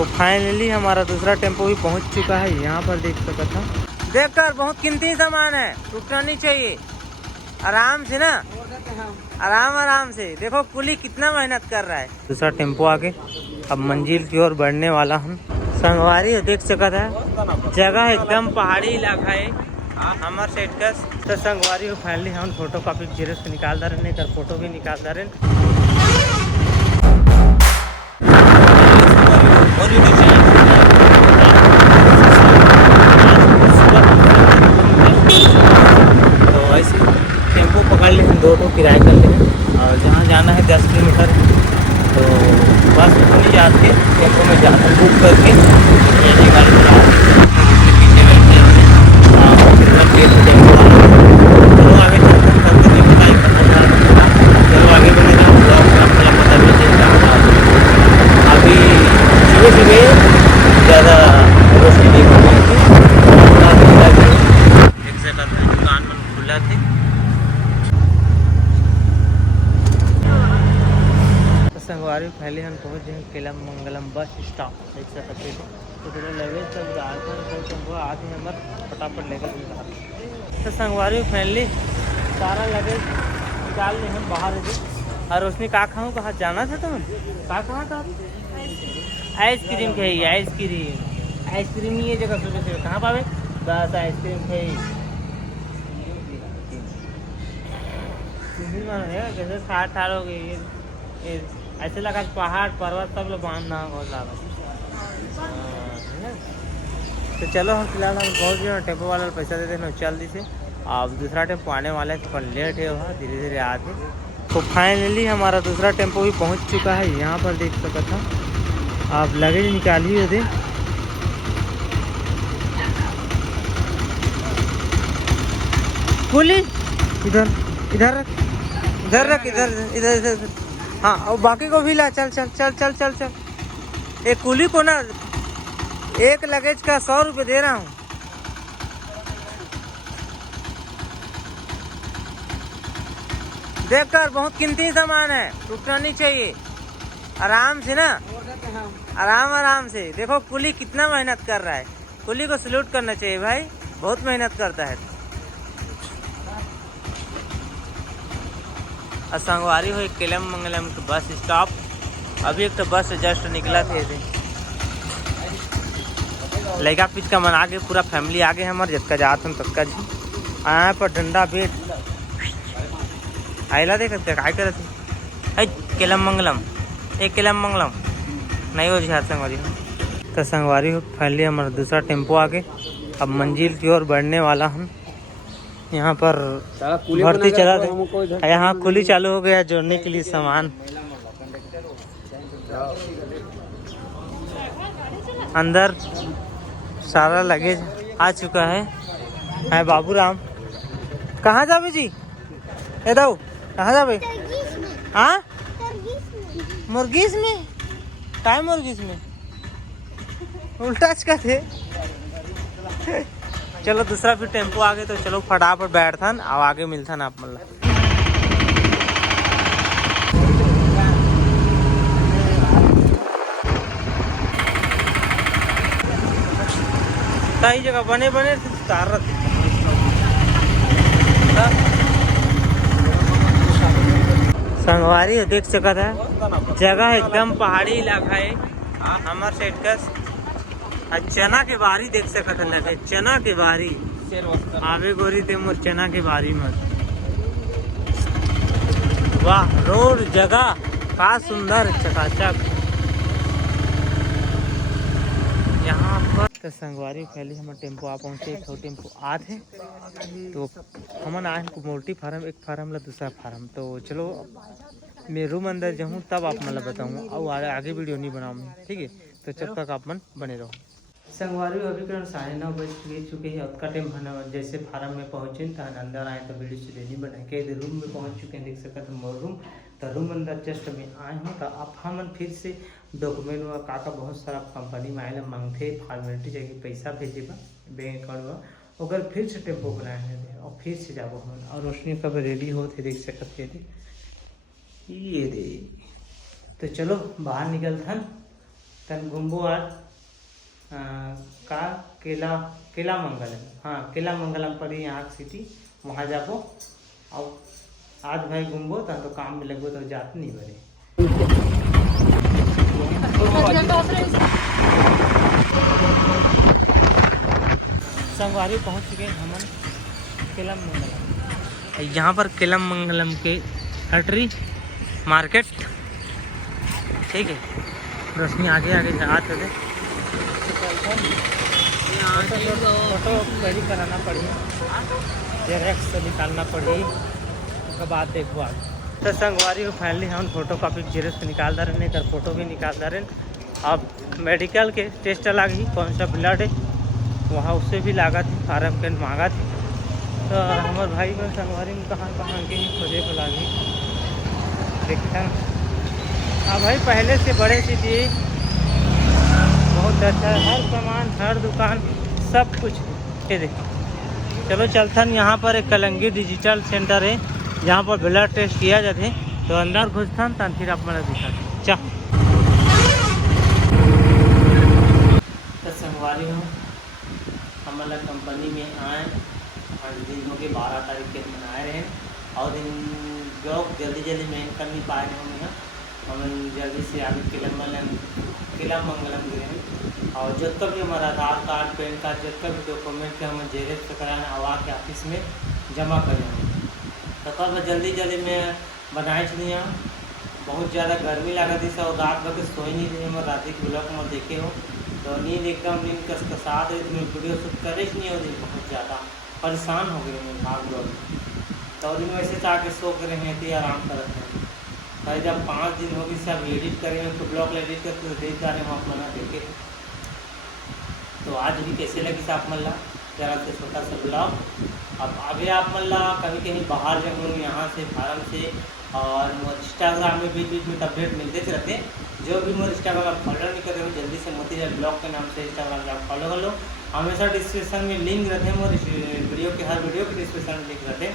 तो फाइनली हमारा दूसरा टेम्पो भी पहुंच चुका है। यहाँ पर देख सकते था, देखकर बहुत कीमती सामान है, टूटना नहीं चाहिए। आराम से ना, आराम से देखो कुली कितना मेहनत कर रहा है। दूसरा टेम्पो आगे, अब मंजिल की ओर बढ़ने वाला हम। संगवारी देख सकता है, जगह एकदम पहाड़ी इलाका है हमारे साइड का। तो संगवारी हो फाइनली हम फोटो कॉपी जेरोक्स निकाल रहे हैं, कर फोटो भी निकाल रहे हैं। तो ऐसे टेम्पो पकड़ ले, हम 2 किराया कर ले, और जहाँ जाना है 10 किलोमीटर, तो बस उतनी जाते टेम्पो में जाकर बुक करके ये गाड़ी चला पीछे बैठते हैं। टेम्पो चलो आगे चलते हैं, तब तक बताइए चलो आगे बढ़ेगा। ब्लॉग में आपको पता भी चलेगा। अभी सुबह ज़्यादा रोशनी नहीं हो गई थी, एक सेकंड में दुकान में खुला थे। तो संगवारी पहले हम पहुँच गए केलम मंगलम बस स्टॉप। देख सकते थे तो थोड़ा लगेज सब टेम्पो आदमी हमारे फटाफट लेकर निकाल। तो संगवारी फैमिली सारा लगेज निकाल ले हम बाहर थे। और रोशनी कहाँ खाऊँ, कहाँ जाना था तुम्हें, कहाँ था? आइसक्रीम खाई, आइसक्रीम नहीं है जगह सुबह से कहाँ पावे, बस आइसक्रीम खाई। कैसे 60 हो गई, ऐसे लगा पहाड़ पर्वत सब लोग बांधना बहुत लगा। तो चलो हम फिलहाल हम पहुँच गए, टेम्पो वाला पैसा दे देना जल्दी से। अब दूसरा टेम्पो आने वाला है, थोड़ा लेट है, वहाँ धीरे धीरे आते। तो फाइनली हमारा दूसरा टेम्पो भी पहुँच चुका है। यहाँ पर देख सकता था, आप लगेज निकालिए दे। कुली इधर इधर रख, इधर रख, इधर इधर इधर। हाँ, और बाकी को भी ला, चल चल चल चल चल चल। एक कुली को ना एक लगेज का 100 रुपये दे रहा हूँ। देखकर बहुत कीमती सामान है, टूटना नहीं चाहिए। आराम से ना, आराम से देखो कुली कितना मेहनत कर रहा है। कुली को सल्यूट करना चाहिए भाई, बहुत मेहनत करता है। संगवारी हो केलम मंगलम के बस स्टॉप। अभी एक तो बस जस्ट निकला थे, लड़का पीछ का मन आगे, पूरा फैमिली आगे हमारे जतका जात हम तत्का जी आए पर डंडा बेट आयला देख काय करत है। केलम मंगलम, एक केलम मंगलम नहीं हो जी हाथ संगवारी। तो संगवारी हो फाइनली हमारा दूसरा टेम्पो आगे, अब मंजिल की ओर बढ़ने वाला हम। यहाँ पर भर्ती चला था, यहाँ कुली चालू हो गया जोड़ने के लिए सामान। अंदर सारा लगेज आ चुका है बाबू राम कहाँ जावे जी, ए दो कहाँ जावे? हाँ मुर्गीस में, काय मुर्गीस में उल्टा का थे। चलो दूसरा फिर टेम्पो आ गए, तो चलो फटाफट बैठथन अब आगे मिलथन आप मतलब। सही जगह बने बने तार संगवारी देख सकता है, जगह एकदम पहाड़ी इलाका है हमारे साइड का। चना के बारी देख सकते लगे, चना के बारी आवे गोरी ते मोर चना के बारी मत। वाह रोड जगह का सुंदर चकाचक। यहाँ पर तो संगवारी पहले हम टेम्पो आ पहुँचे, एक टेम्पो आते तो हमन आए मोल्टी फार्म, एक फार्म ला दूसरा फार्म। तो चलो मैं रूम अंदर जाऊँ तब आप मतलब बताऊँ, और आगे वीडियो नहीं बनाऊँ, ठीक है? तो जब तक आप मन बने रहो। संगवारी अभी करीब 9:30 बज चुके हैं, अब का टाइम जैसे फार्म में पहुँचे तो अंदर आए तो वीडियो से नहीं बना के रूम में पहुँच चुके हैं। देख सकते हैं मोर रूम, तो रूम अंदर जस्ट में आए हूँ। तो अब हम फिर से डॉक्यूमेंट व का बहुत सारा कंपनी में आए मांगते फॉर्मेलिटी जगह पैसा भेजे बैंक अकाउंट अगर फिर से टेम्पो बनाए हैं और फिर से जाबो हम। और रोशनी कब रेडी होते देख सकते थे ये दे। तो चलो बाहर निकलते हैं, तन घूमबो आज का केला मंगलम, हाँ केला मंगलम पर ही यहाँ सिटी वहाँ जाबो। और आज भाई घूमबो तन तो काम में लगबो तो जात नहीं बने। संगवारी पहुँच चुके हमन केलम मंगलम। यहाँ पर केलम मंगलम के हटरी मार्केट, ठीक है। रोशनी आगे आगे जाते थे, फोटो वेरी कराना पड़ेगा, जेरेक्स से निकालना पड़ेगी, उसके बाद देखो आगे। तो संगवारी को फाइनली हम फोटो कॉपी जेरेक्स निकाल दे रहे हैं, फोटो भी निकाल दे रहे हैं। अब मेडिकल के टेस्ट लगी कौन सा ब्लड है वहाँ, उससे भी लागत है, फार्म के मांगा थी। तो हमारे भाई बहन संगवारी में कहाँ के खोजे को लागी देखते हैं। हाँ भाई पहले से बड़े सी थी, बहुत अच्छा है, हर सामान हर दुकान सब कुछ ये देखो। चलो चलथन, यहाँ पर एक कलंगी डिजिटल सेंटर है जहाँ पर ब्लड टेस्ट किया जाते हैं। तो अंदर घुसथन तन फिर आप मतलब दिखा चा तो संगवारी हो हमारा कंपनी में आए और दिन हो गए 12 तारीख के मनाए रहे और दिन जॉब जल्दी में कर नहीं पाए रहे हम यहाँ। हम जल्दी से आगे केला मंगलम गए और जितना भी हमारा आधार कार्ड पैन कार्ड जितना भी डॉक्यूमेंट के हम जेरेक्स कराने आवा के ऑफिस में जमा करें। तो कब जल्दी में बनाए चलिए। बहुत ज़्यादा गर्मी लगा थी सब, रात भर के सोई नहीं रही। मैं रात के ब्लॉग में देखे हो तो नींद एकदम नींद कसकसात रही, मैं वीडियो शूट करे नहीं हो रही, बहुत ज़्यादा परेशान हो गए मैं भाग दौड़। तो दिन वैसे चाह के सो कर रहे थे, आराम करते हैं। भाई जब 5 दिन होगी सब एडिट करेंगे तो ब्लॉग एडिट करके तो देख जा रहे हैं आप मना देखे। तो आज भी कैसे लगी से आप मल्ला जरा से छोटा सा ब्लॉग। अब आगे आप मल्ला कहीं बाहर जाऊँ यहाँ से फार्म से, और इंस्टाग्राम में बीच में अपडेट मिलते रहते हैं। जो भी मेरे इंस्टाग्राम फॉलो नहीं कर रहे हो जल्दी से मोतीलाल ब्लॉग के नाम से इंस्टाग्राम में आप फॉलो कर लो। हमेशा डिस्क्रिप्शन में लिंक रहते हैं, और वीडियो के हर वीडियो के डिस्क्रिप्शन में लिंक रहते हैं,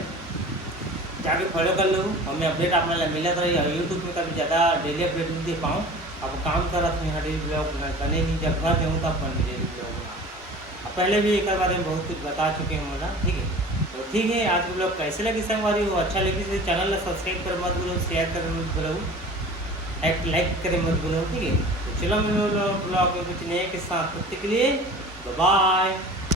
जाके फॉलो कर लो। हमें अपडेट आप मिलता रही। और यूट्यूब में कभी ज़्यादा डेली अपडेट नहीं दे पाऊँ, अब काम कर रहा था यहाँ डेली ब्लॉग बने नहीं, जब घर जाऊँ तब बन डेली ब्लॉग बना। पहले भी एक बारे में बहुत कुछ बता चुके हैं मतलब, ठीक है। तो ठीक है, आज के ब्लॉग कैसे लगी संगवारी हो, अच्छा लगी तो चैनल सब्सक्राइब कर मत भूलो, शेयर कर मत भूलो, लाइक करें मत भूलो, ठीक है। तो चलो मैं ब्लॉग में कुछ नए के साथ, तब तक के लिए बाय।